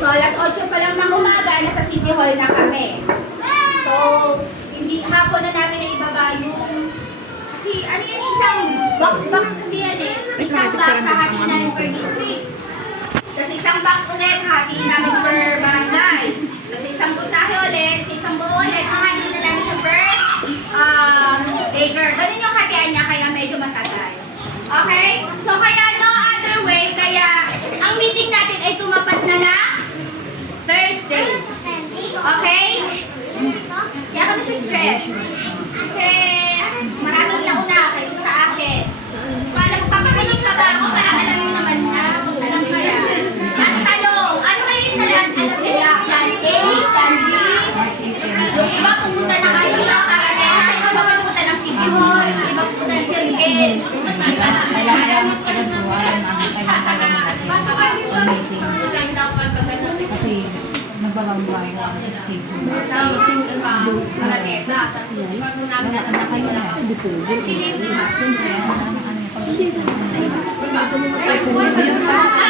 So, alas 8 pa lang ng umaga, nasa City Hall na kami. So, hindi hapon na namin na ibaba yung... Kasi, ano yan, isang box kasi yan eh. Sa isang box, hahatiin namin per district. Tapos isang box ulit, hahatiin namin per barangay. Tapos isang butahe ulit, sa isang buo ulit, hahatiin na namin siya per acre. Ganun yung hatian niya, kaya medyo matagal. Okay? So, kaya no other way, kaya ang meeting natin ay tumapat na Thursday. Okay? Kaya ako nasi-stress. Kasi maraming nauna kaysa sa akin. Kung alam, papakinig ka ba ako? Parang alam mo naman na. Alam ko yan. Ang tanong, ano kayo yung alam kaya? Plan A, Plan B. Yung iba pumunta na kayo ng Karaneta. Yung iba pumunta ng City Hall. Yung iba pumunta ng Circle. Kailangan mas pinagbuwaran ang meeting. Kasi nagbabangbuhay na ang schedule.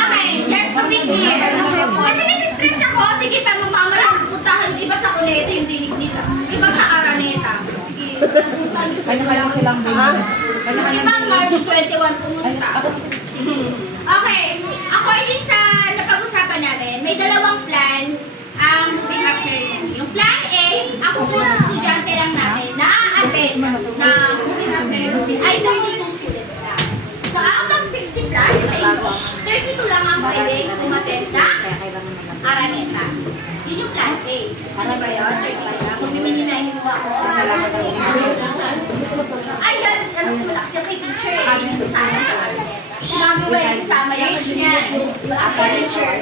Okay, just to be clear. Kasi nasi-stress ako, sige pa mamamaya puntahan yung iba sa Cuneta yung dinig nila. Iba sa Araneta. Sige, puntahan yung Kanya-kanya silang yung iba March 21 pumunta. Sige. Okay, according sa napag-usapan namin, may dalawang plan ang moving up ceremony. Yung plan A, ako mga estudyante lang namin na a-attend na moving up ceremony ay 32 students na. So out of 60 plus sa English, 32 lang ang pwede umattend na Araneta. Yun yung plan A. Gusto niyo ba yun? 32 lang. Kung miminilayin mo ako. Ay, yan. Mas malakas yung kay teacher eh. Yun yung sasama sa Araneta. Mami ba yung sasama yan? Malakas yung teacher.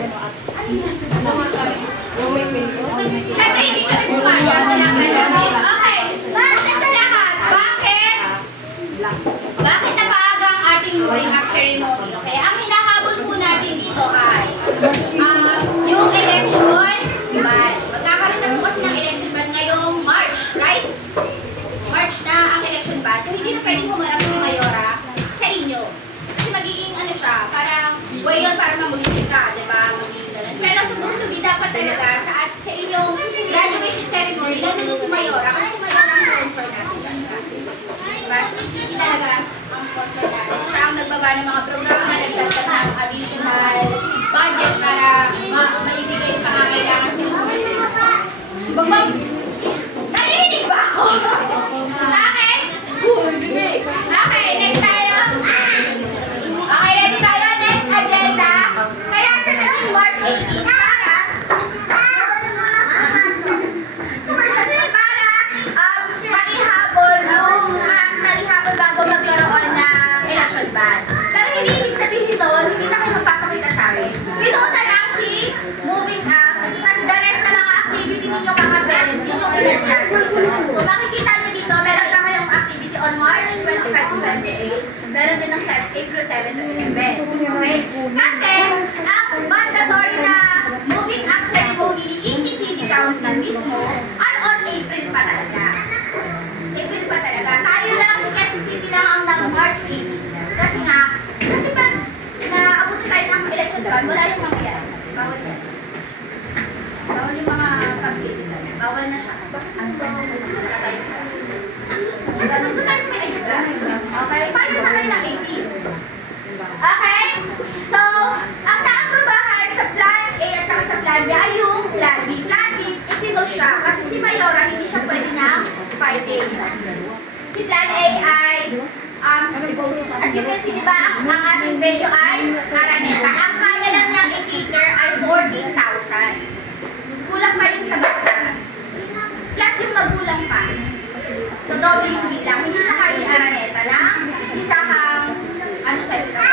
Siyempre, hindi kami pumayag na lang namin. Okay. Basta sa lahat, bakit napaaga ang ating moving up ceremony? Okay, ang hinahabol po natin dito ay yung election ban. Magkakaroon na po kasi ng election ban ngayong March, right? March na ang election ban. So, hindi na pwedeng humarap si Mayora sa inyo. Kasi magiging ano siya, parang way yun para mamulitin ka, di ba? Magiging ganun. Pero subusubi dapat talaga sa inyong graduation ceremony, nandun si Mayora. Kasi si Mayora ang sponsor natin. Diba? Si talaga ang sponsor natin. Siya ang nagbaba ng mga programa, nagdagdag ng additional budget para maibigay yung pangangailangan sa isang. Bagmam! Narinig ba ako? Bakit? Okay, next tayo. Okay, ready tayo? Next agenda. Kaya siya naging March 18 para bago magkaroon ng election ban. Pero hindi ibig sabihin nito, hindi na kayo magpapakita sa akin. Dito na lang si moving up, tapos the rest na mga activity ninyo mga parents, yun yung in-adjust dito. So makikita nyo dito, meron na kayong activity on March 25 to 28, meron din ng April 7 to 11. Okay? Kasi, ang mandatory na moving up ceremony ni ECCD Council mismo ay on April pa talaga. April pa talaga. Tayo lang, si Quezon City lang ang ng March 18. Kasi pag naabuti tayo ng election ban, wala yung mga yan. Bawal yan. Bawal yung mga pag-political. Bawal na siya. So, wala tayo class. Nandun tayo sa may ayuda. Okay? Paano na kayo ng 18? Okay? So, ang naaprobahan sa Plan A at saka sa Plan B ay yung Plan B. Plan B, ipino siya. Kasi si Mayora, hindi siya pwede ng 5 days. Si Plan A ay, as you can see, diba, ang ating venue ay Araneta. Ang kaya lang niyang i-cater ay 14,000. Kulang pa yung sa bata. Plus yung magulang pa. So, double yung bilang. Hindi siya kaya Araneta ng isang, session lang.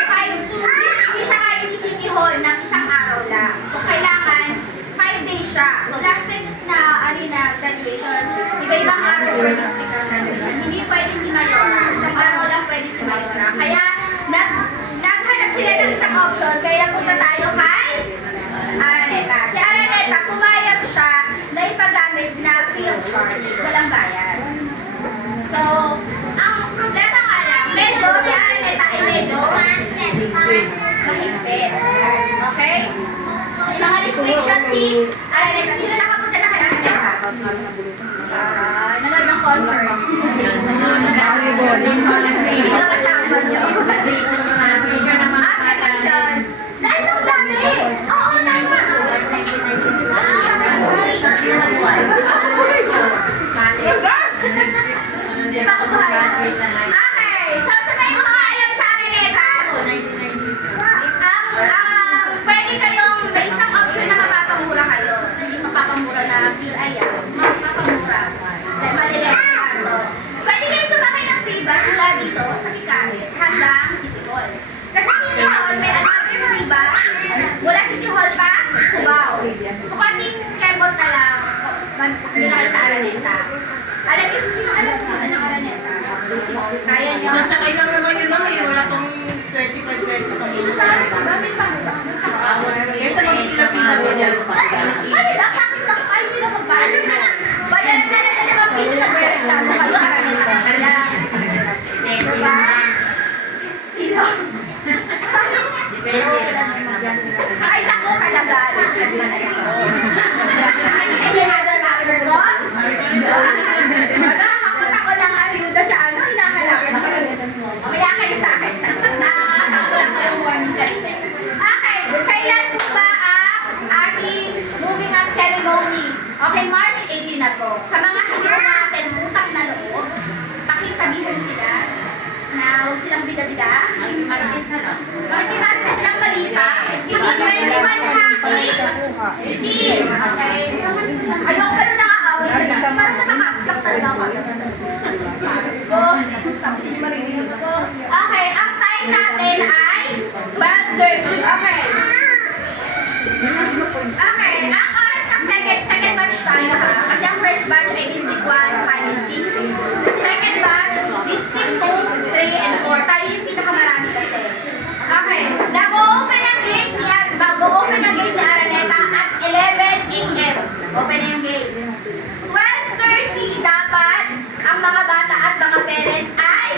Hindi siya kaya ni City Hall ng isang araw lang. So, kailangan 5 days siya. So, last time na graduation, iba-ibang araw per district ang graduation. Hindi pwede si Mayora. Isang araw lang pwede si Mayora. Kaya, naghanap sila ng isang option, kaya si Araneta. Sino nakapunta na kay Araneta? Nanood ng concert. Sino kasama niyo? Application. Dahil nung dami. Oo, tama. Di ba ako buhay? Okay, so sa may mga alam sa Araneta, pwede kayong, may isang option na mapapamura kayo. Hindi mapapamura na PI mapapamura. Dahil maliliit ang gastos. Pwede kayo sumakay ng free bus mula dito sa Picares hanggang City Hall. Kasi City Hall, may another free bus mula City Hall pa, Cubao. So konting kebot na lang, hindi na kayo sa Araneta. Alam niyo, sino alam po ng Araneta? Kaya niyo? Sasakay lang naman yun lang eh. Wala pang 25 pesos. Dito sa Araneta ba? May pangutang. Kaya sa mga pila-pila ko dyan. Ano lang, sa akin lang, ay, hindi na magbayad. Kasi na, bayaran ka na ng piso na rerektado kayo, Araneta ka pala. Diba? Sino? Ay, naku, talaga. Business talaga. Hindi na doon after ko? Ako lang ayuda sa ano, hinahanapin ako lang. Kaya kayo sa akin, nakakasama lang ko yung warning kanina. Okay, kailan po ba ang ating moving up ceremony? Okay, March 18 na po. Sa mga hindi umaten, utang na loob, pakisabihan sila na huwag silang bida-bida. Makikimari na silang malipa. Hindi 21 happy. Hindi. Okay. Ayoko pa rin nakakaway sa last. Parang nakaka-abstract talaga ako. Tapos hindi marinig ko. Okay, ang time natin ay 12:30. Okay. Okay, ang oras ng second batch tayo ha. Kasi ang first batch ay District 1, 5, and 6. Second batch, District 2, 3, and 4. Tayo yung pinakamarami kasi. Okay, nag-open ang gate ni Araneta at 11 a.m. Open na yung gate. 12:30 dapat ang mga bata at mga parent ay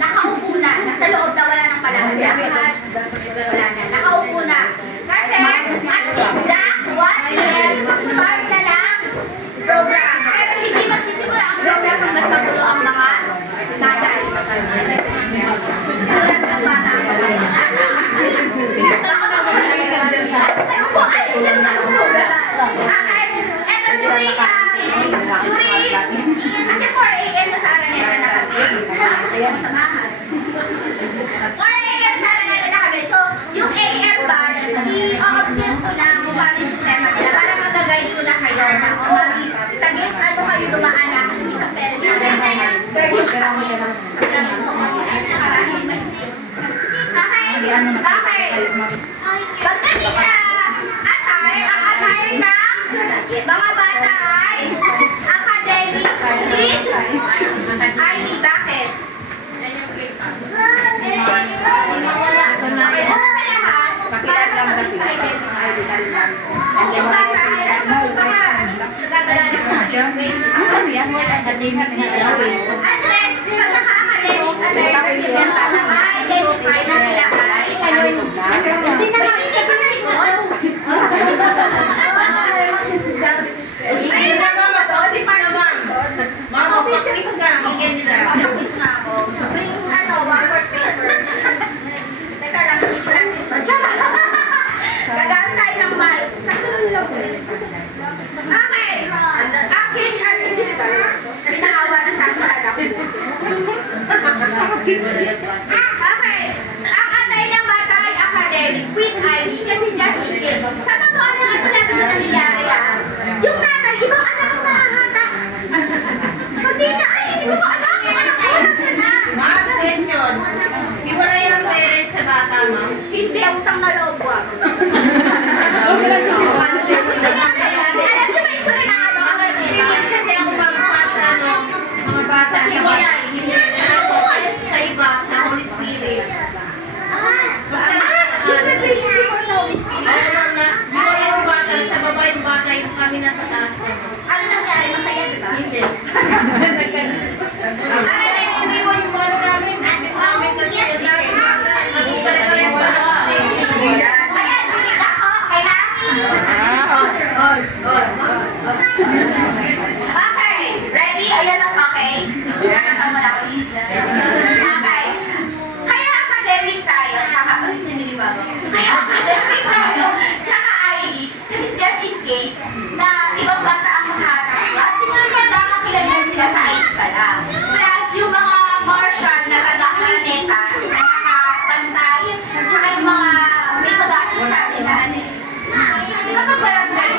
nakaupo na. Nasa loob na wala nang palakad. Wala na. Nakaupo na. Kasi at exact 1 a.m. mag-start na ng program. Pero hindi magsisimula ang program hanggat magulo ang mga nanay. Sura ng mga bata. Tayo po ay hindi na program. Eto during kasi 4 a.m. na sa Araneta na kami. Kasi yung samahan. 4 a.m. sa Araneta na kami. So, yung AM batch, i-observe ko na kung paano yung sistema nila para mag-guide ko na kayo na kung sa gate ano kayo dumaan na kasi isang parent na 30 kasama yun. Okay. Pagdating sa attire, ang attire ng mga bata ay academic with ID. Bakit? Okay, una sa lahat, para mas mabilis ka identify. Yung bata ay nagdadala ko sa wait. Unless, pagkaka-academic attire kasi yung bata ma-identify na sila ay hindi na makikita ko sa likod. Ayun na mama, tawagis na ma'am. Mama, pakis ka. Hinggan nila. Pakis na ako. Bring, one-word paper. Teka lang, hindi natin ito. Tiyara! Gagamit tayo ng mic. Sakto lang nila po. Okay. Ang case are hindi dito. Pinakawa na sa akin anak ko boses. Okay. Ang atay ng bata ay academic with ID kasi just in case. Sa totoo lang ito natin na nangyayari yung nanay, ibang anak ang nakahata. Pati na, ay, hindi ko ba anak? Yung anak ko, nasa na? Ma'am, question. Iwala yung parents sa bata, ma'am. Hindi, utang na loob ko. Okay lang siguro. Gusto niya ang saya. Alam niyo ba yung tsura ng ano? Mga experience kasi ako magpapasa, no? Mga bata Kasi na wala, hindi sa iba, sa Holy Spirit. Yung graduation before sa Holy Spirit. Ano ma'am na, iwala yung bata, sa baba yung bata, yung kami nasa taas. Ano nangyari? Masaya, di ba? Hindi. Ay, Hindi mo yung ano namin, bakit namin kasi yung dami bata, nagpapare-pares ba? ayan, binita ako. Okay na? Okay, ready? Ayan, mas okay? Nakakama na ako, Lisa. Okay. Kaya academic tayo, tsaka, ay, nanilibago. Kaya academic tayo, tsaka ID, kasi just in case na ibang bata ang makahatap ko, at least nagkakakilala sila sa ID pala. Plus, yung mga Martian na taga-planeta, na nakapantay, tsaka yung mga may mag-assist sa atin na ano eh. Di ba pag barangay?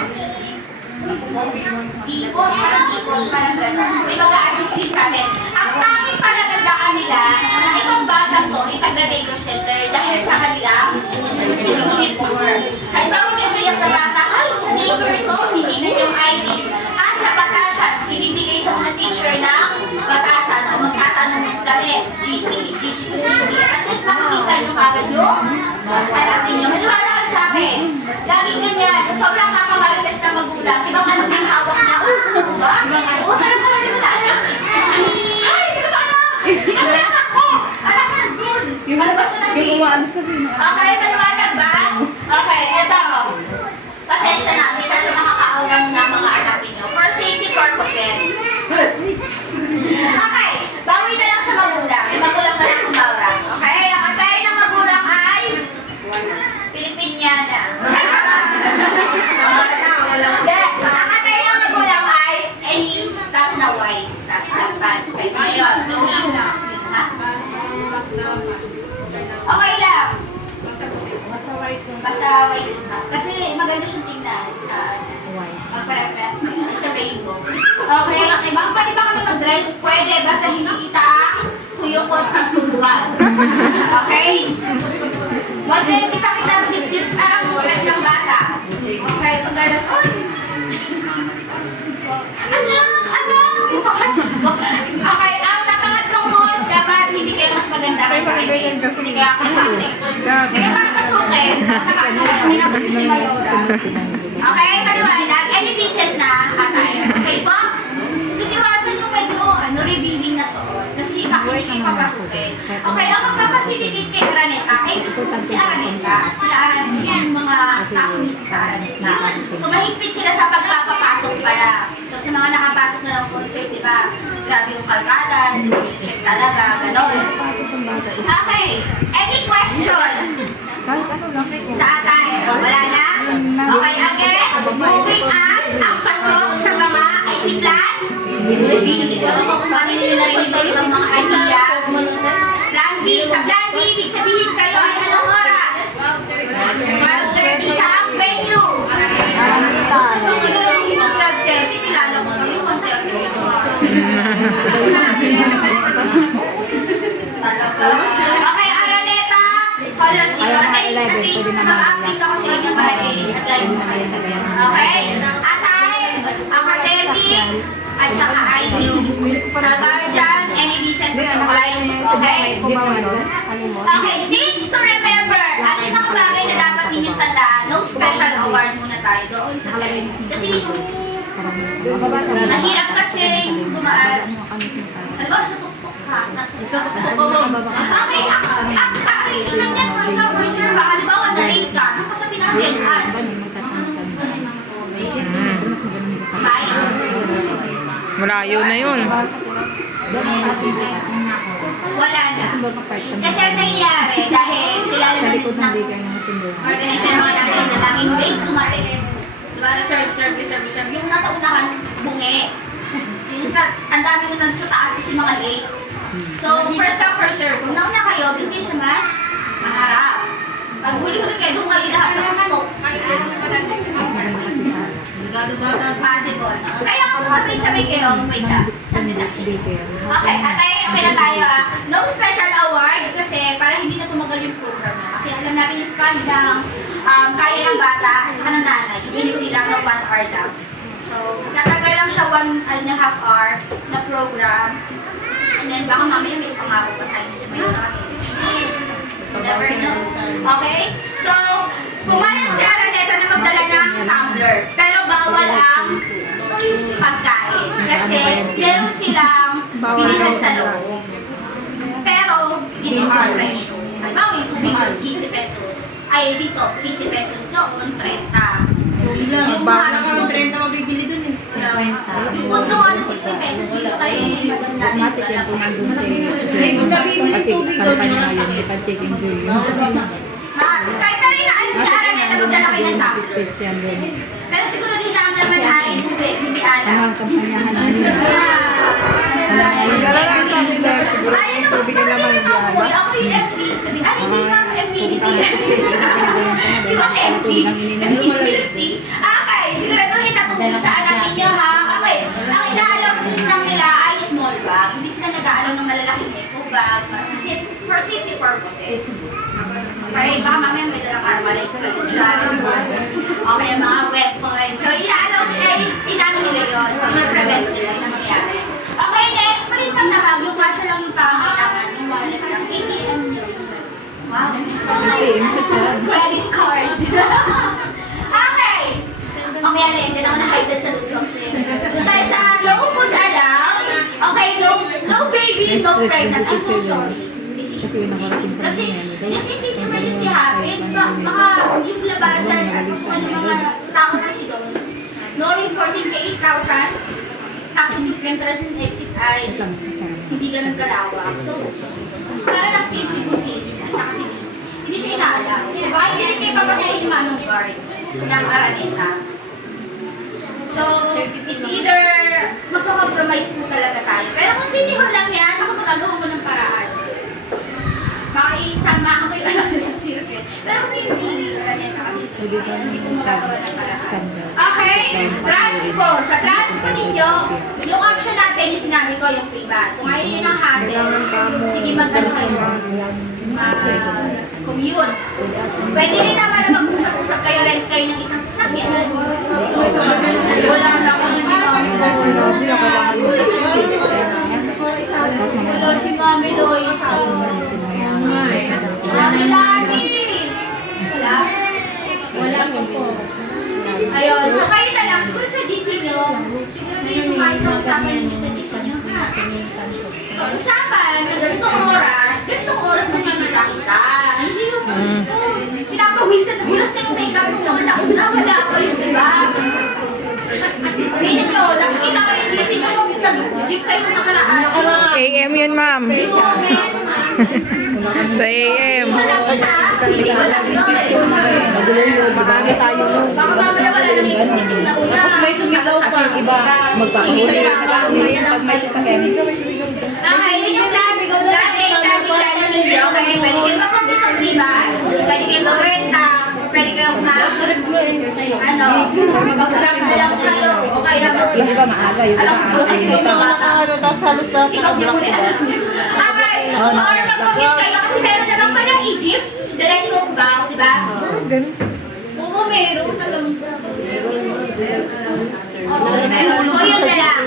Tipos, parang gano'n. May mag-a-assist din sa amin. Ang tanging palagandaan nila na itong batang to, itaga-daycare center dahil sa kanila, uniform. At bawal yung biyak na bata, ay, sa daycare to, hindi na yung ID. Sa batasan, ibibigay sa mga teacher ng batasan o magtatanong kami, GC to GC. At least makikita nyo kagad yung halatin nyo. Maniwala kayo sa akin. Laging ganyan, sa sobrang kakamarites na magulang, ibang anak ang hawak niya. Ano mo ba? Oo, parang hindi mo na anak. Ay, hindi ko na anak. Kasi anak ko. Anak ko nandun. Malabas na natin. Okay, maliwanag ba? Okay, ito. Pasensya na, hindi tayo makakaawang ng mga anak ninyo. For safety purposes. Okay, bawi na lang sa magulang. Yung magulang na lang kumawra. Okay, ang antay ng magulang ay Pilipiniana. Ang antay ng magulang ay any top na white. Tapos top pants. Okay, ngayon, no shoes. Ha? Okay lang. Basta white yun ha. Kasi maganda siyang tingnan sa magpare-press mo yun. Sa rainbow. Okay? Ibang pwede ba kami mag-dress? Pwede. Basta hindi kita ang tuyokot at tuluan. Okay? Huwag din kita dip-dip ang ulat ng bata. Okay? Pag gano'n, uy! Dito ka, Diyos ko. Okay, ang nakangatlong rules, dapat hindi kayo mas maganda kaysa kaibigan. Hindi kaya ako stage. Hindi kayo makapasukin. Nakakapasukin si Mayora. Okay, maliwanag. Any decent na attire. Okay po? Kasi iwasan yung medyo, revealing na suot. Kasi hindi kayo papasukin. Okay, ang magpapacilitate kay Araneta, ay gusto ko si Araneta. Sila Araneta, yung mga staff mismo sa Araneta. So, mahigpit sila sa pagpapapasok pala. So, sa mga nakapasok na ng concert, di ba? Grabe yung kalkalan, check talaga, gano'n. Okay, any question? Sa attire, wala na? Okay, again, moving on, ang pasok sa mga ay si Plan B. Ewan ko kung bakit nyo narinig ang mga idea. Plan B, sa Plan B, ibig sabihin kayo ay anong oras? 12:30 sa venue. Siguro yung 12:30, kilala ko na yung 1:30 yun. Okay, Araneta, follow si mag-update ako sa inyo para i-apply mo kayo sa ganyan. Okay? Attire, academic, at saka ID. Sa guardian, any decent supply. Okay? Okay, things to remember. Ano yung mga bagay na dapat ninyong tandaan? No special award muna tayo doon sa ceremony. Kasi mahirap kasi dumaan. Alam mo, sa tuktok ka. Okay, ang ka-arrange lang yan, first come, first serve. Halimbawa, na-late ka, doon ka sa pinaka-gen-an. Bye. Malayo na yun. Wala na. Kasi ang nangyayari, dahil kilala na ng organization ng mga nanay na laging late dumating. Diba, reserve. Yung nasa unahan, bungi. Yung ang dami na nandun sa taas kasi mga late. So, first come, first serve. Kung nauna kayo, doon kayo sa mas maharap. Pag huli-huli kayo, doon kayo lahat sa tuktok. Possible. Kaya kung sabay-sabay kayo, wait lang. Saan na okay, okay na tayo ah. No special award kasi para hindi na tumagal yung program nyo. Kasi alam natin yung span lang kaya ng bata at saka ng nanay. Yung pinipili lang ng 1 hour lang. So, tatagal lang siya 1.5 hour na program. And then baka mamaya may pangako pa sa inyo si Mayora kasi you never know. Okay? So, pumayag si Araneta na magdala ng tumbler. Pero bawal ang pagkain. Kasi meron silang bilihan sa loob. Pero, dito ang presyo. Halimbawa yung tubig doon, 15 pesos. Ay, dito, 15 pesos doon, 30. Yung hot Yung punto ano, 60 pesos dito kayo maganda. Automatic yan kung nandun sa Kung nabibili tubig doon, kampanya mga yun, di pa chicken joy yun. Kahit na rin na ano, naaral na magdala kayo ng taxes. Specs yan din. Pero siguro din lang naman ay tubig, hindi alam. Ang kampanyahan na yun. Wala na yun. Dala lang sa akin there, siguro Ay, yung tubig ang laman ng ako, ako yung MV. Sabi, ay, hindi nga MV, hindi. Di ba MV? MV. Okay, siguraduhin na tubig sa anak ninyo, ha? Okay, ang inaalam lang nila ay small bag. Hindi sila nag-aalaw ng malalaking eco bag kasi for safety purposes. Okay, baka mamaya may dalang Armalite kayo dyan. Okay, mga weapons. So, inaalaw nila, inano nila yun. Ina-prevent nila yung mangyari. Okay, next, malintang na bag. Yung kasha lang yung pangangailangan. Yung wallet lang. ATM nyo. Wow. ATM siya siya. Credit card. Okay. Mamaya na yun. Diyan ako na-high blood sa loot box na yun. Doon tayo sa low food allowed. Okay, no baby, no pregnant. I'm so sorry. This is kasi just in case emergency happens, baka yung labasan at gusto ng mga tao kasi doon. No reporting ka 8,000. Tapos yung entrance and exit ay hindi ganun kalawak. So, para lang safe si Buddhist at saka si Vicky. Hindi siya inaalam. So, baka hindi rin kayo papasukin yung manong guard ng Araneta. So, it's either magkakompromise po talaga tayo. Pero kung City Hall lang yan, ako magagawa ko ng paraan. Baka isama ko yung anak siya sa circuit. Pero kasi hindi, Araneta kasi hindi ko magagawa ng paraan. Okay, transpo. Sa transpo ninyo, yung option natin, yung sinabi ko, yung free bus. Kung ayaw nyo ng hassle, sige mag-ano kayo, commute. Pwede rin naman na mag-usap-usap kayo, rent kayo ng isang sasakyan. Wala na kasi si Mami Wala si Mami Lois. Mami Lani! Wala? Wala po. Ayun, so kayo na lang, siguro sa GC nyo, siguro din yung mga isang usapan ninyo sa GC nyo, ha? Usapan na ganitong oras magkikita kita. Hindi yung gusto. Pinapawisan na bulas na yung makeup ng mga nauna, wala pa yun, di ba? Aminin nyo, nakikita ko yung GC nyo nung nag-jeep kayo nakaraan. AM yun, ma'am. Sa AM. Malapit na, hindi ko lang yun. Marami tayo nun. Baka mamaya wala nang lipstick yung nauna. May sumigaw pa. Iba, magpapahuli. Pag may sasakyan. Okay, yun yung lagi ninyo. Okay, pwede kayo mag-compute ng ribas, pwede kayo mag-renta, pwede kayo mag-grab na lang kayo, o kaya Yung iba maaga, yung iba alam ko kasi yung mga Nakakaano, tapos halos lahat ikaw din ako nila. Okay, or mag-compute kayo kasi meron naman pa ng Egypt, diretso ba, di ba? Oo, meron talagang. Meron. So, yun na lang.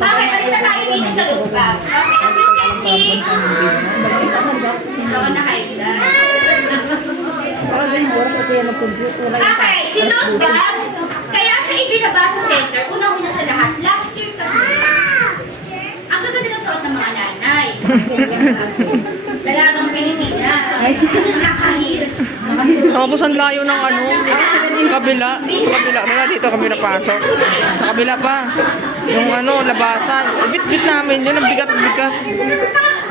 Okay, balik na tayo dito sa loot bags. Okay, as you can see, ito na kayo. Okay, si loot bags, kaya siya ibinaba sa center. Unang-una sa lahat, last year kasi, ang gaganda ng suot ng mga nanay. Dalagang Pilipina. Nakaka-heels. Tapos ang layo ng ano, kabila. Sa kabila. Wala dito kami napasok. Sa kabila pa. Yung ano, labasan. Bit-bit namin yun. Ang bigat-bigat.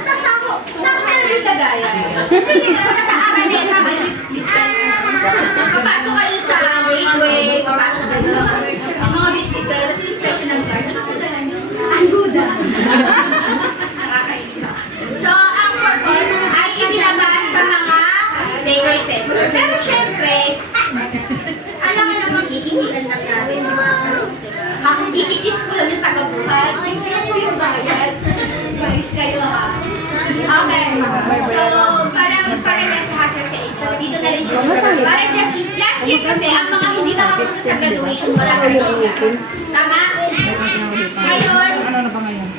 Nasako. Saan ka yung lagayan? Kasi nasa Araneta kayo. Papasok kayo sa gateway. Papasok kayo sa mga bit-bit. Kasi special ng guard. Ano ko dala nyo? Ayuda. Nakakaita. So, ang purpose ay ibinaba sa mga daycare center. Pero syempre, alam nga naman, hihingian lang natin. Ikikis ko lang yung tagabuhat. Kiss na po yung bayan. Kiss kayo ha. Okay. So, parang sa hassle sa ito. Dito na rin siya. Parang just last year kasi, ang mga hindi nakapunta sa graduation, wala ka rin class. Tama? Ngayon, Ano na ba ngayon?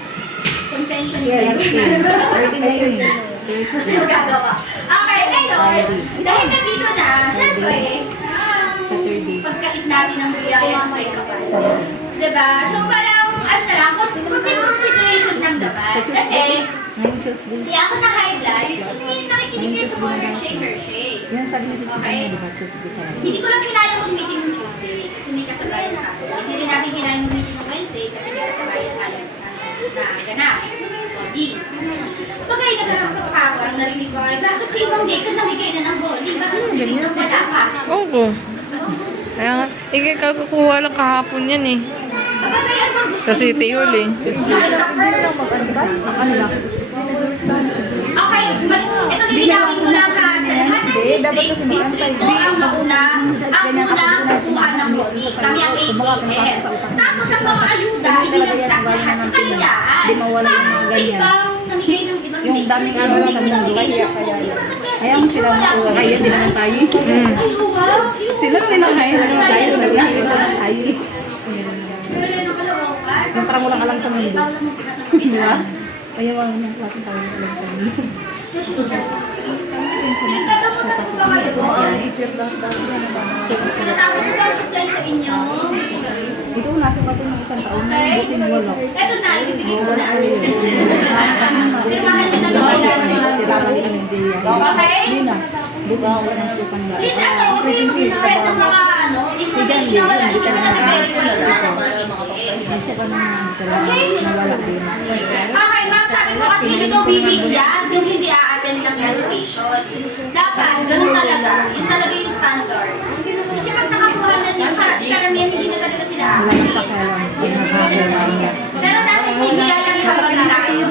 concession Yeah, day. 30 na yun eh. Gagawa. Okay, ngayon, dahil nandito na, syempre, pagkait natin ng biyaya ng may kapal. Diba? So parang, ano na lang, consideration ng dapat. Kasi, Ngayon Tuesday. hindi ako na high blood, so hindi nakikinig kayo sa mga Hershey. Yan sabi ni Tita Okay. Tanya, di ba? Tuesday ka lang. Hindi ko lang kinaya mag-meeting ng Tuesday kasi may kasabayan ako. Hindi rin natin kinaya mag-meeting ng Wednesday ibang daycare namigay na ng bonding. Kasi dito wala pa. Oo. Kaya nga, kukuha lang kahapon yan eh. Kapag yan mo gusto Sa City Hall eh. Okay, ito linawin ko lang ha. Sa lahat ng district ko ang una kukuha ng boni. Kami ang ATM. Tapos ang mga ayuda, ibinagsak lahat sa kalayaan. Parang ibang namigay ng ibang Yung daming ano lang sa mundo, kaya ayaw mo sila makuha. Kaya din naman tayo. Ay, wow! Sila pinanghain na naman tayo. Naglahin na naman tayo. Yung parang walang alam sa mundo. Di ba? Ayaw ang nang natin tayo alam sa mundo. Pinagdadamutan ko ba kayo doon? Tinatawag ko ang supply sa inyo. Ito nasa pa ng isang taon na Okay? buti mo wala. Ito na, ibibigay ko na. Pirmahan nyo na lang kailangan. Okay? Hindi na. Buti mo wala ng sukan na. Please, ano, huwag kayong mag-spread ng mga information na wala. Hindi naman na-verify na. Isa ka na nawala din. Okay, ma'am, sabi ko kasi ito bibigyan yung hindi a-attend ng graduation. Dapat, ganun talaga. Yun talaga yung standard. Kasi pag nakakuha na niya, karamihan hindi na talaga sila Wala nang pakialam. Ay, nagkakaroon na. pero dapat bibigyan lang habang tayo.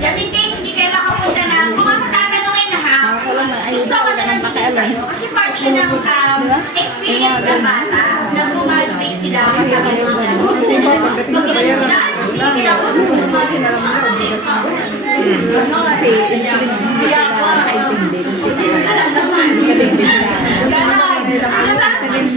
Just in case hindi kayo makapunta na, kung ako tatanungin na ha, gusto ko na nandito kayo. Kasi part siya ng experience ng bata. Nag-graduate sila kasama yung mga classmates. Pag ginagawa sila, hindi ako nag-graduate sa kanila. Kasi hindi sila nakaintindi. Alam naman.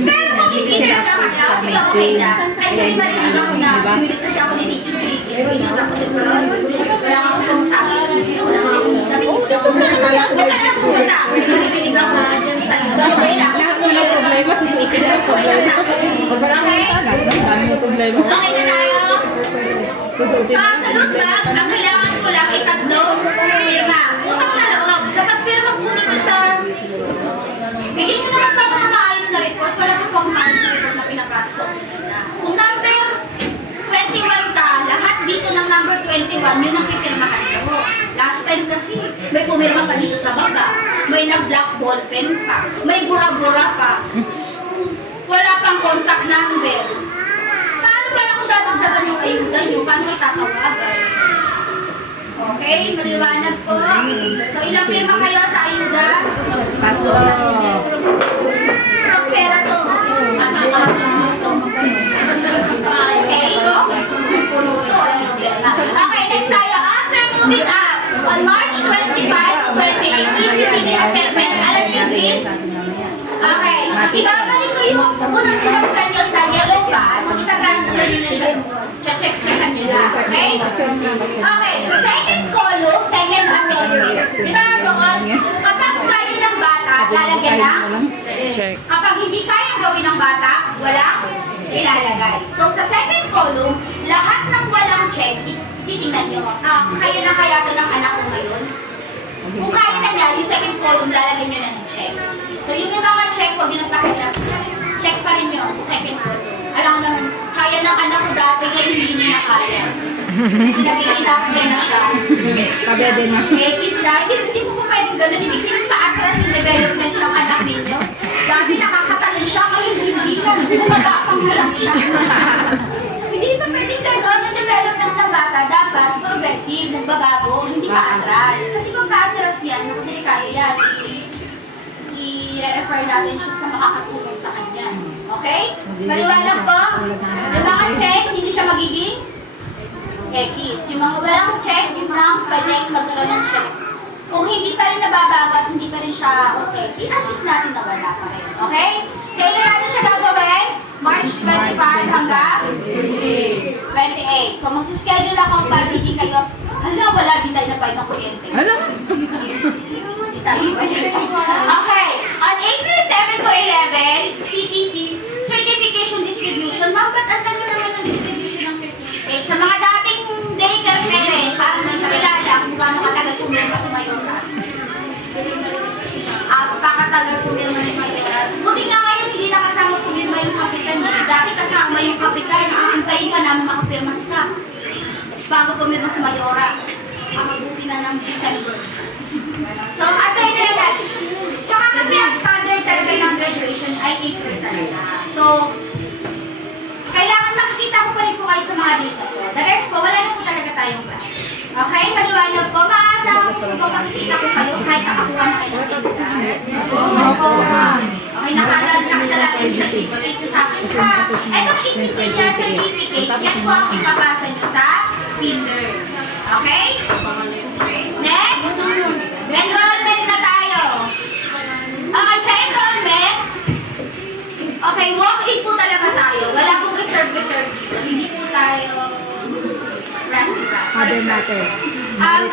Pero kung hindi talaga kaya, kasi okay na. Kasi may marinig ako na, pimilit kasi ako ni teacher. Pinag ako sa parang, wala akong kung sa akin. Kasi wala akong nakikita ko. Huwag ka na pumunta. Pinipinig ako dyan sa iyo. Okay lang. Walang problema, susuitin na yung problema. Pag wala kang tagad, ang dami mo problema. Okay na tayo. Susuitin Sa salute box, ang kailangan ko lang ay tatlong pirma. Utang na loob. Sa pagpirma po ninyo sa... Bigyan nyo naman pa mga maayos na report. Wala pa pang maayos na report na pinapasa sa opisina. Kung number 21 ka, lahat dito ng number 21, yun ang pipirmahan nyo. Last time kasi, may pumirma pa dito sa baba. May nag-black ball pen pa. May bura-bura pa. Wala pang contact number. Paano pala kung dadagdagan yung ayuda nyo? Paano may tatawagan? Okay, maliwanag po. So, ilang firma kayo sa ayuda? Tatlo. Ang pera to. Okay, next tayo. After moving up, on March 25 to 28, ECCD assessment. Alam niyo yung grade? Okay, ibabalik ko yung unang sinagutan nyo sa yellow bag. Ita-transfer nyo na siya doon. Check-checkan nyo na. Okay? Okay, sa second column, second assessment. Di ba doon, kapag kaya ng bata, lalagyan lang. Check. Kapag hindi kayang gawin ng bata, walang ilalagay. So sa second column, lahat ng walang check, titingnan nyo. Kaya na kaya ito ng anak ko ngayon? Kung kaya na niya, yung second column, lalagyan nyo na ng check. So yung mga check, huwag yun ang pakilap. Check pa rin yun sa second column. Alam ko naman, kaya ng anak ko dati, ngayon hindi niya kaya. Kasi nag-iinakaya na siya. Kabebe na. Kiss na, hindi mo po pwedeng gano'n. Ibig sabihin pa-atras yung development ng anak ninyo. Dati nakakatalon siya, ngayon hindi na. Bumabapang na lang siya. Hindi pa pwedeng gano'n yung development ng bata. Dapat progressive, nagbabago, hindi pa-atras. Kasi kung pa-atras yan, delikado yan. I-refer natin siya sa makakatulong sa kanya. Okay? Maliwanag po? Yung mga check, hindi siya magiging X. Yung mga walang check, yung lang pwede magkaroon ng check. Kung hindi pa rin nababago at hindi pa rin siya okay, i-assist natin na wala pa rin. Okay? Kailan natin siya gagawin? March 25 hanggang 28. So magsischedule ako para hindi kayo, wala din tayo nagbayad ng kuryente. Ano? Hindi tayo nagbayad. Okay. On April 7 to 11, PTC, Certification Distribution. Ma'am, ba't ang tanyo naman ng distribution ng certificate? Sa mga dating daycare parent, para may nakilala kung gaano katagal pumirma si Mayora. Pakatagal pumirma ni Mayora. Buti nga ngayon, hindi nakasama pumirma yung kapitan. Dati kasama yung kapitan, aantayin pa namin makapirma si Kap. bago pumirma sa Mayora. Ang mabuti na ng December. So, atay na yan. Tsaka kasi ang standard talaga ng graduation ay April talaga. So, kailangan makikita ko pa rin po kayo sa mga data ko. The rest po, wala na po talaga tayong klase. Okay? Maliwanag po. Maaasahan ko po makikita ko kayo kahit nakakuha na kayo ng exam. Okay, nakaalala na kasalanan yung certificate. Thank you sa akin ha. Itong HCC niya certificate, yan po ang ipapasa nyo sa Peter. Okay? Next, enrollment na tayo. Okay, sa enrollment, okay, walk-in po talaga tayo. Wala pong reserve dito. Hindi po tayo restaurant. Other matter.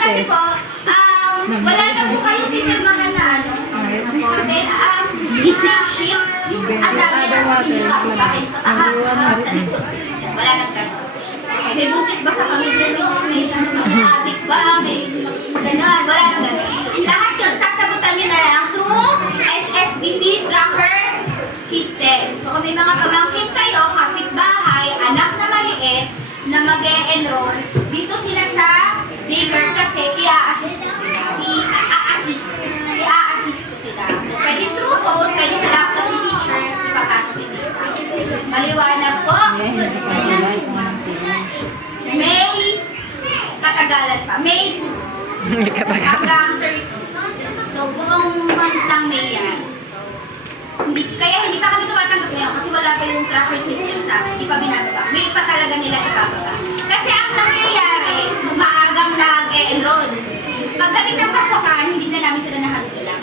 Kasi po, wala na po kayo pinirmahan na ano. Then, evening shift, yung ang dami na sinuha kayo sa taas, sa likod. Wala nang gano'n. May bukis ba sa pamilya nyo? May adik ba? May gano'n. Wala nang gano'n. Lahat yun, sasagutan nyo na lang through SSBB tracker system. So, kung may mga pamangkin kayo, kapitbahay, anak na maliit, na mag-e-enroll, dito sila sa daycare kasi i-a-assist ko sila. I-a-assist ko sila. So, pwede through phone, pwede sa laptop ni teacher, ipapasok ni teacher. Maliwanag po. May katagalan pa. May 2. May katagalan. Hanggang 30. So, buong month lang May yan. Kaya hindi pa kami tumatanggap ngayon kasi wala pa yung tracker system sa amin. Hindi pa binababa. May pa talaga nila ibababa. Kasi ang nangyayari, maagang nag-e-enroll. Pagdating ng pasokan, hindi na namin sila nahagbilang.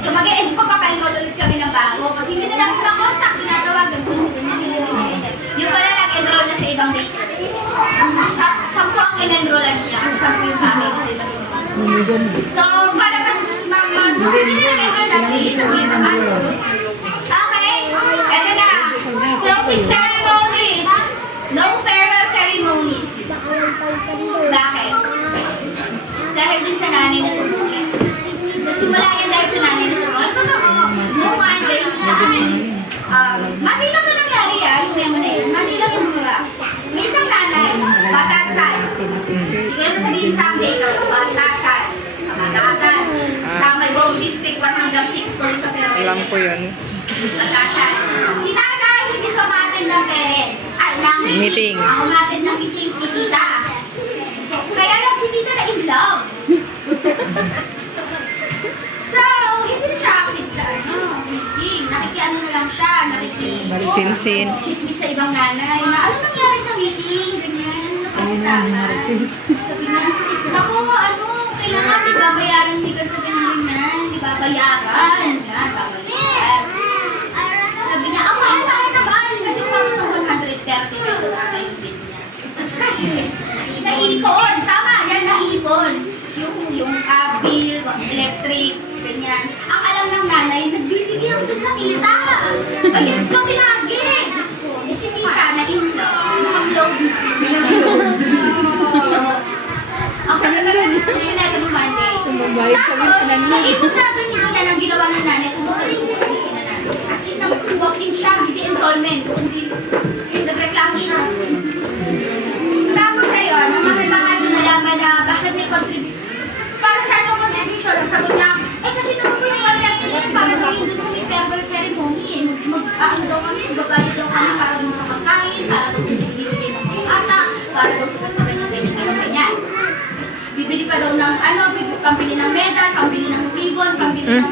So mag-e-enroll, papapa-enroll ulit kami ng bago. Kasi hindi na namin makontak, ginagawagan. Yung pala nag-enroll na sa ibang daycare. 10 ang in-enrollan niya kasi 10 yung bahay sa ibang daycare. So para mas sino nag-enroll natin? Okay? Ito na. Closing ceremonies. No farewell ceremonies. Bakit? Dahil din sa nanay na sumunod. Nagsimula yan dahil sa nanay na sumunod. Totoo. No one day sa amin. Manila na nangyari yung memo na yun. Manila yung mga. May isang nanay, batasan. Hindi ko yung sasabihin sa akin dito, batasan. Batasan. May buong district 1 hanggang 6 ko sa pero. Alam ko yun. Batasan. Si nanay, hindi siya umattend ng parent. Ng Meeting. Ang umattend ng meeting si tita. Kaya lang si tita na in love. So, hindi na siya active sa meeting. Nakikiano na lang siya, Sinsin. chismis sa ibang nanay na ano nangyari sa meeting, ganyan, napag-usapan. Sabi niya, naku, kailangan ibabayaran ni ganito ganyan, ibabayaran. Yan, babayaran. Sabi niya, ang mahal-mahal naman, kasi umabot ng 130 pesos ata yung bill niya. Kasi, naipon, tama, yan, naipon. Yung bill, electric, ganyan. Ang alam ng nanay, nagbibigay ako dun sa tita. Bayad kami lagi. Diyos ko, si tita na in-love. Nakapload na. Ako na lang, gusto ko siya na Monday. Tapos, naipon na ganyan niya ang ginawa ng nanay. Pumunta rin sa opisina natin. Kasi nag-walk-in siya, hindi enrollment. Kundi nagreklamo siya. Tapos ayun, ang mahal-mahal na nalaman na bakit may contribute. Para sa anong contribution, ang sagot niya, kasi naman po yung contact niya para gawin dun sa may farewell ceremony. Ano daw kami, babayad daw kami para dun sa pagkain, para daw dun sa bibigay ng mga ata, para daw sa ganyan. Bibili pa daw ng pambili ng medal, pambili ng ribbon, pambili ng...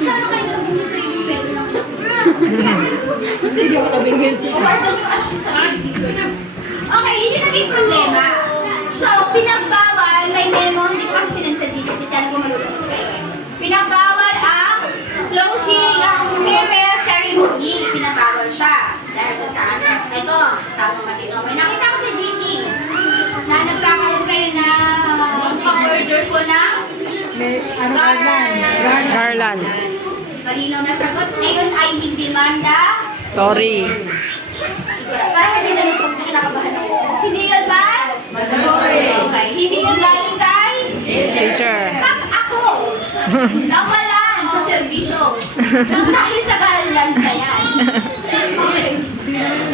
Sana kayo daw bumili sa yung medal ng sakura. Hindi ako nabingil. Awardan yung accessory. Okay, yun yung naging problema. So, pinagbawal, may memo, hindi ko kasi sinend sa GC, kasi alam ko malulunod kayo. Pinagbawal ang closing, ang farewell ceremony. Pinagbawal siya. Dahil sa ito, kasama matino. May nakita ko sa GC na nagkakaroon kayo na pag-order po ng Garland. malinaw na sagot. Ngayon ay hindi manda. Sorry. Siguro, parang hindi na nung kinakabahan ako. Hindi yun ba? Okay. Hindi yun galing kay? Teacher. Ako! Nawalan sa serbisyo. Nang dahil sa Garland na yan. Okay.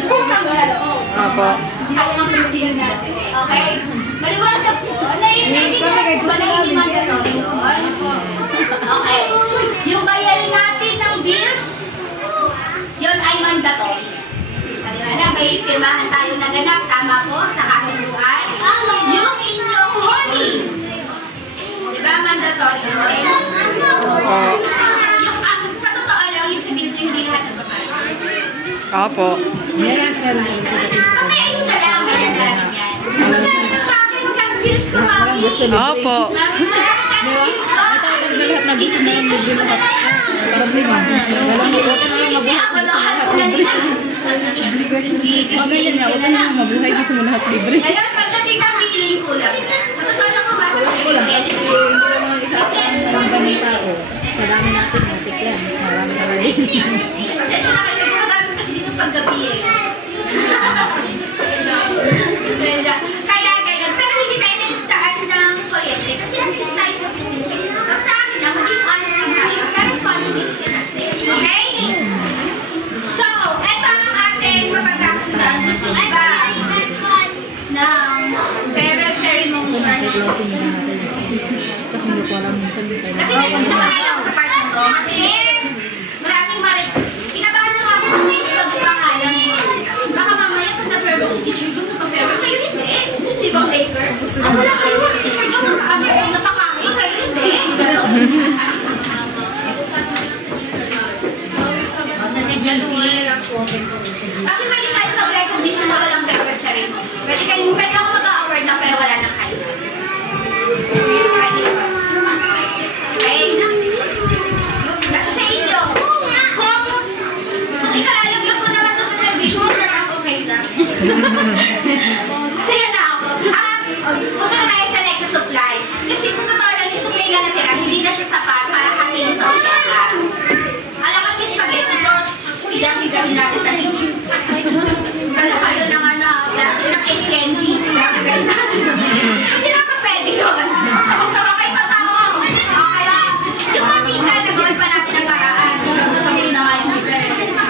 Utang na loob. Opo. Sayang ang presin natin. Okay? Maliwanag po. Naiintindihan po ba na hindi mandatory yun? Okay. Yung bayarin natin ng bills, yun ay mandatory. Maliwanag, may pirmahan tayo na ganap. Tama po, sa kasunduan. Yung inyong holy. Diba, mandatory yun? Opo. Yung, sa totoo lang, yung sa bills yung hindi lahat ng babae. Opo. Okay, ayun na lang. Ganyan na lang yan. Magkano sa akin magkano bills ko, mami? Opo. Magkano bills ko? Lahat na gusto na yung libre lahat. Parang lima. Walang huwag ka na lang mabuhay. Huwag ganyan nga, huwag ka na lang mabuhay. Gusto mo lahat libre. Ngayon, pagdating ng feeling ko lang. Sa totoo lang kung basta Wala lang. Hindi naman isa ang daming tao. Madami natin matik yan. Marami na rin. Pasensya na kayo, gumagamit kasi dito paggabi eh. Kaya ganyan, pero hindi tayo nagtaas ng kuryente kasi assist tayo sa 15 pesos. Ang sa akin lang, maging honest lang tayo sa responsibility natin. Okay? So, eto ang ating mapagkakasunan. Gusto nyo ba ng farewell ceremony or Closing na natin. Kasi hindi ko alam minsan hindi tayo kasi nakakala ako sa part na to kasi maraming kinabahan na ako sa main vlogs pa nga lang eh. Baka mamaya pag na-farewell si Teacher Jung, nagka-farewell kayo hindi. Si Bang Laker. Ako lang kayo si Teacher Jung, napakain kayo hindi. Kasi pwede tayo mag-recognition na walang farewell ceremony. Pwede ako mag-award na pero wala nang kayo. Pwede ba? Okay? Nasa sa inyo. Kung ikalaglag ko naman to sa servisyo, huwag na lang okay na. Masaya na ako. Huwag na tayo sa next supply. Kasi sa totoo lang, yung supply na natira, hindi na siya sapat para hatiin sa osyaka. Alam ko yung spaghetti sauce, idami-dami natin na inis. Dala kayo ng plastic ng ice candy. Hindi na pwede yun. Kung tama kayo tatawa. Okay lang. Yung mantika, nagawan pa natin ang paraan. Isang-usapin na nga yung iba.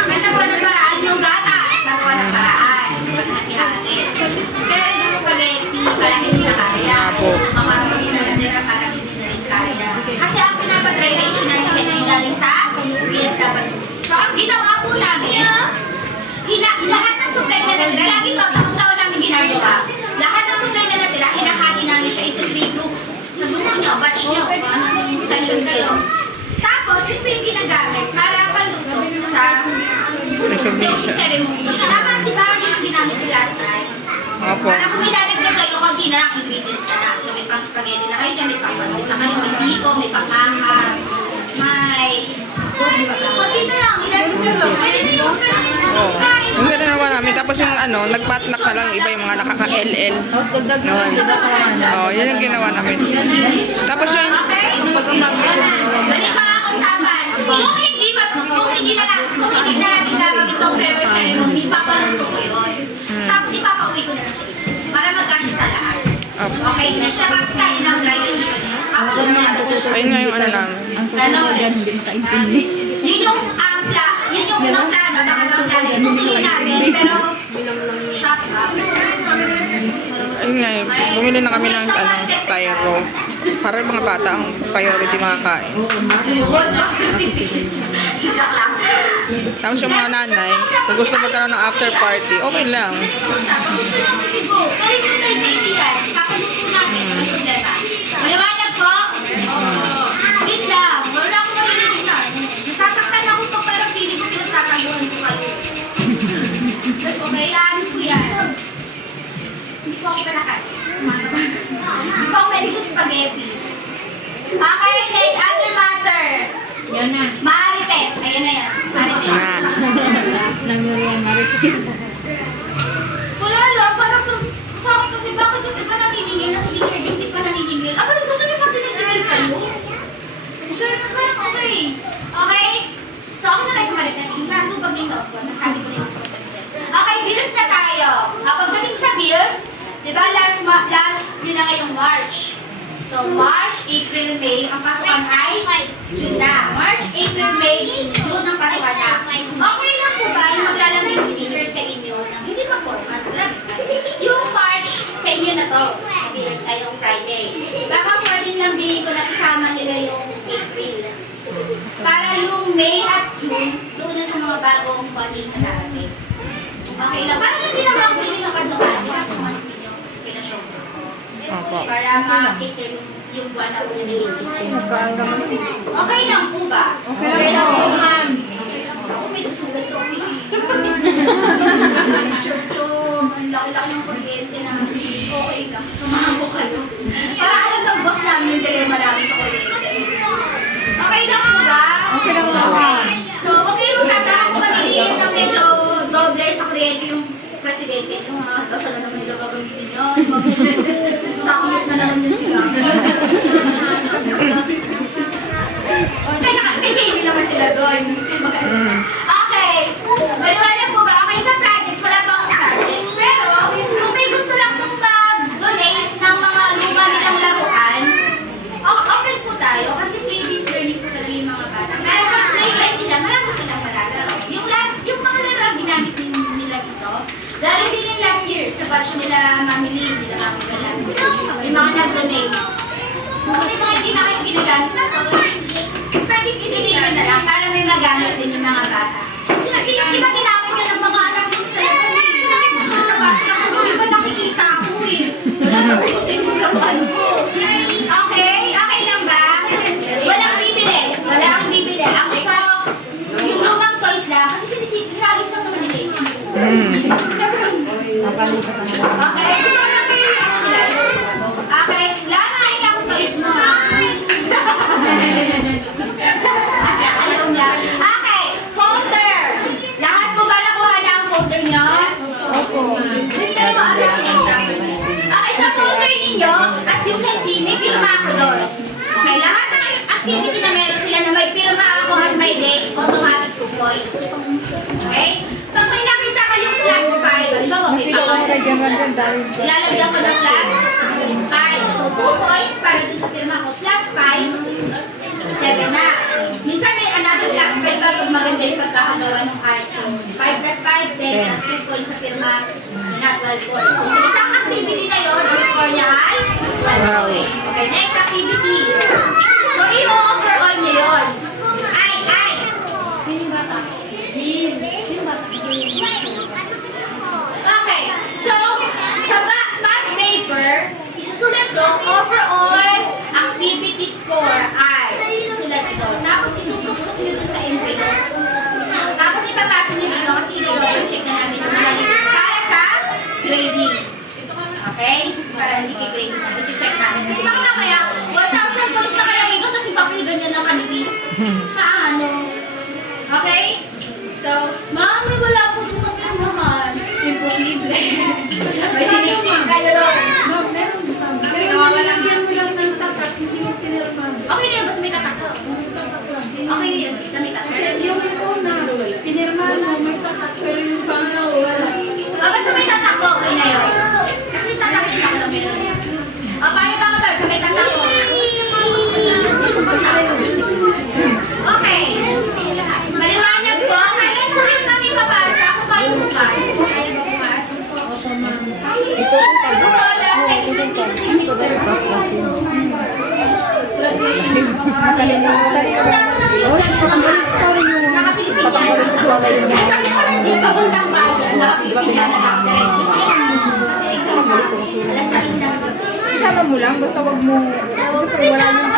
May nagawa ng paraan yung gatas. Nagawa ng paraan. Hati-hati. Pero yung spaghetti, parang hindi na kaya. Ang parang hindi na natira, parang hindi na rin kaya. Kasi ang pinapa-dry ration namin sa inyo yung galing sa PSW. So, ang ginawa po namin, lahat ng supply na natira, lagi to, taon-taon namin ginagawa. Lahat ng supply na natira, hinahati namin siya into 3 groups. Sa grupo nyo, batch nyo, kung anong session kayo. Tapos, yun po yung ginagamit para paluto sa basic ceremony. Tama, di ba? Yun yung ginamit ko last time. Opo. Para kung may dadagdag kayo, konti na lang ingredients na lang. So, may pang spaghetti na kayo dyan, may pang pansit na kayo, may biko, may pang maha, may... Konti na lang, idadagdag lang. Pwede na yung Oo. Yung gano'n naman namin. Tapos yung nagpatlock na lang iba yung mga nakaka-LL. Tapos dagdag na lang, di ba kawanan? Oo, yun yung ginawa namin. Tapos yung... okay? Ganito ang usapan. Kung hindi na natin gagawin itong farewell ceremony, papaluto ko yun. Tapos ipapauwi ko na lang sa inyo. Para magkasya sa lahat. Okay? Hindi siya kasi kain ng dry ration. Papaluto na lang. Ayun nga yung ano namin. Ang totoo yan, hindi makaintindi. Yun yung yun yung unang plano, pangalawang plano. Itutuloy namin, pero shut up. Ayun nga yun. Bumili na kami ng styro. Para yung mga bata ang priority makakain. Joke lang. Tapos yung mga nanay, kung gusto magkaroon ng after party, okay lang. Gusto lang sige po. Pero isa tayo sa inyo yan. Papaluto natin. Walang problema. Maliwanag po? Please lang. Wala akong marinig na. Nasasaktan ako to pero feeling ko pinagtataguan ko kayo. Okay, ano po yan? Hindi ko ako palakat. Hindi ko ako pwede sa spaghetti. Okay, next other matter. Yan na. Marites. Ayan na yan. Marites. Nangyayon Marites. Wala lang. Parang sa akin kasi bakit yung iba naniningil na si Teacher yung di pa naniningil? Ah, parang gusto niyo pag sinisingil kayo? Okay. Okay? So, ako na kayo sa Marites. Yung natubag yung loob ko. Nasabi ko na yung sa sabihin. Okay, bills na tayo. Pagdating sa bills, di ba last yun na ngayong March. So, March, April, May, ang pasukan ay June na. March, April, May, June ang pasukan na. Okay lang po ba na maglalambing si teacher sa to. Yes, ngayong Friday. Baka pwedeng lang bilhin ko na isama nila yung April. Para yung May at June, doon na sa mga bagong batch na darating. Okay lang. Parang hindi lang ako sa inyo ng kasukan. Hindi lang 2 months ninyo pinashow. Opo. Para makakita yung buwan na ulit. Okay lang po ba? Okay lang po, ma'am. Ako may susulat sa opisina. Ang laki-laki ng kuryente na okay lang. Sasamahan ko kayo. Para alam ng boss namin yung dilemma namin sa kuryente. Okay lang po ba? Okay lang po. So, huwag kayong tatakang magiging na medyo doble sa kuryente yung presidente. Yung mga kasal na naman nila gagamitin yun. Sakit na naman yun sila. Kaya may baby naman sila doon. Okay. Maliwanag po ba? Okay, sa projects, wala pa akong charges. Pero, kung may gusto lang pong mag-donate ng mga luma nilang laruan, open po tayo kasi babies learning po talaga yung mga bata. Pero pag playlight nila, marami silang malalaro. Yung mga laro ginamit nila dito, dahil din yung last year, sa batch nila Mami Lee, nila Mami Lee last year, yung mga nag-donate. So, kung yung mga hindi na kayo ginagamit na to, pwede i-deliver na lang para may magamit din yung mga bata. Kasi yung iba ginamit nyo ng mga anak dito sa labas, sa bus na ano, iba nakikita ako eh. Wala na ko gusto yung laruan ko. Okay? Okay lang ba? Walang bibili. Wala ang bibili. Ang gusto ko, yung lumang toys lang, kasi siniragis lang naman nila. Okay? Gusto ko lang sila. Okay? Lahat na yung ako toys mo ha. Ayaw niya. Okay, folder. Lahat po ba nakuha na ang folder niyo? Opo. Okay, sa folder ninyo, as you can see, may pirma ako doon. Okay, lahat ng activity na meron sila na may pirma ako at may date, automatic 2 points. Okay? Pag may nakita kayong plus 5, halimbawa may pangalan. Ilalagyan ko ng plus 5. So, 2 points para dun sa pirma ko. Plus 5. 7 na. Minsan may another plus 5 pa pag maganda yung pagkakagawa ng art. So, 5 plus 5, 10 plus 2 points sa pirma, not 12 points. So, sa isang activity na yun, ang score niya ay 12 points. Okay, next activity. So, i-overall niyo yun. Ay! Okay, so, sa back paper, isusulat ko, overall activity score ay isusulat ito. Tapos isusuksok nyo dun sa envelope. Tapos ipapasa nyo dito kasi i-double-check na namin ang mga para sa grading. Okay? Para hindi i-grading namin. I-check namin. Kasi baka mamaya, 1,000 points na kalagay ko tapos ipapiligan nyo ng kanipis. Paano? Okay? So, mami, wala po dun ang pirmahan. Imposible. May siniksik kayo doon. Okay na yun, basta may tatak. Okay na yun, basta may tatak. Yung una, pinirmahan mo, may tatak, pero yung pangalawa, wala. Basta may tatak ko, okay na yun. Kasi tatak yun ako na meron. Payag ako doon, sa may tatak ko. Okay. Maliwanag po, kailan po yung kami papasa? Kung kayo bukas. Kaya ba bukas? Siguro lang, next week dito sa midterm. Graduation ng mga ang dami ng minsan yung naka-Pilipinyano. Sasabi ko ng jeep, papuntang bayan, naka-Pilipinyano, naka-diretso. Kasi exam ko, alas 6 na gabi. Isama mo lang, basta wag mo... Siyempre, wala yung...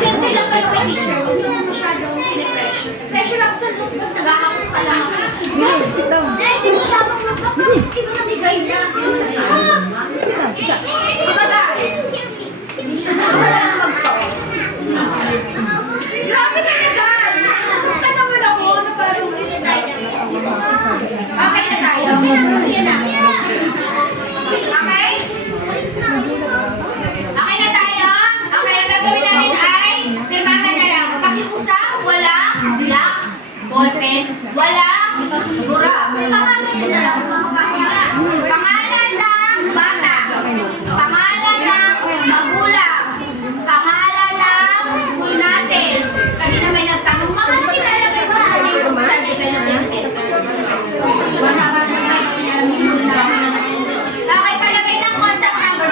Ganda lang kayo kay teacher, huwag niyo masyadong pinipressure. Pressure ako sa look, kasi nagkakapot pa lang ako. Hindi, sit down. Hindi mo lamang magpapakit, hindi mo namigay niya. Kapagay. Wala lang magpao. Grabe talaga! Nasukta naman ako na parang okay na tayo. Sige na. Okay? Okay na tayo? Okay, ang gagawin natin ay pirmahan na lang. Pakiusap, wala black, ballpen, wala gura. Pangalan nyo na lang. Pangalan ng bata. Pangalan ng magulang. Pangalan ng school natin. Kanina may nagtanong, mga nilalagay ko sa Child Development Center. Wala ka na yung school natin. Okay, palagay ng contact number.